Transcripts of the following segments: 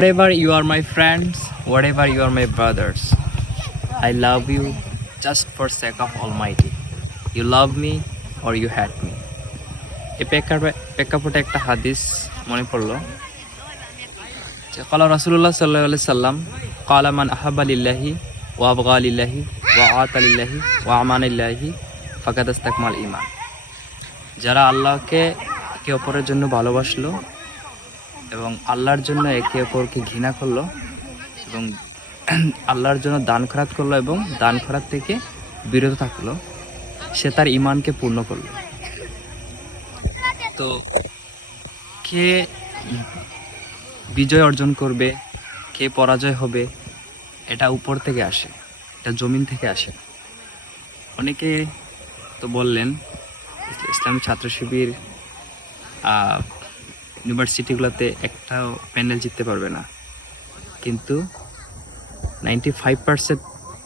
Whatever you are my friends, whatever you are my brothers, I love you just for sake of Almighty. You love me or you hate me. এই প্রেক্ষাপটে একটা হাদিস মনে পড়লো যে ক্বালা রাসূলুল্লাহ সাল্লাল্লাহু আলাইহি সাল্লাম ক্বালা মান আহাব্বা লিল্লাহি ওয়া আবগা লিল্লাহি ওয়া আতা লিল্লাহি ওয়া আমানা লিল্লাহি ফাকাদ ইসতাকমাল ঈমান। যারা আল্লাহকে একে অপরের জন্য ভালোবাসলো এবং আল্লাহর জন্য একে অপরকে ঘৃণা করলো এবং আল্লাহর জন্য দান খয়রাত করলো এবং দান খয়রাত থেকে বিরত থাকলো, সে তার ঈমানকে পূর্ণ করলো। তো কে বিজয় অর্জন করবে, কে পরাজয় হবে, এটা উপর থেকে আসে, এটা জমিন থেকে আসে। অনেকে তো বললেন ইসলামী ছাত্র শিবির ইউনিভার্সিটিগুলোতে একটাও প্যানেল জিততে পারবে না, কিন্তু 95%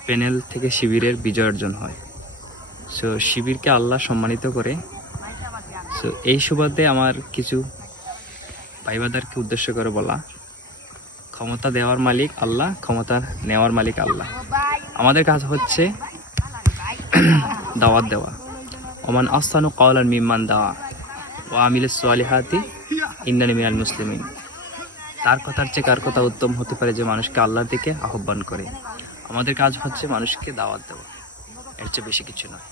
প্যানেল থেকে শিবিরের বিজয় অর্জন হয়। সো শিবিরকে আল্লাহ সম্মানিত করে। সো এই সুবাদে আমার কিছু ভাইবাদারকে উদ্দেশ্য করে বলা, ক্ষমতা দেওয়ার মালিক আল্লাহ, ক্ষমতা নেওয়ার মালিক আল্লাহ। আমাদের কাজ হচ্ছে দাওয়াত দেওয়া। ওমান আহসানু কাওলান মিম্মান দাআ ওয়া আমিলাস সালিহাতি ইন্নানি মিনাল মুসলিমিন। তার কথার চেয়ে কার কথা উত্তম হতে পারে যে মানুষকে আল্লাহর দিকে আহ্বান করে। আমাদের কাজ হচ্ছে মানুষকে দাওয়াত দেওয়া, এর চেয়ে বেশি কিছু নয়।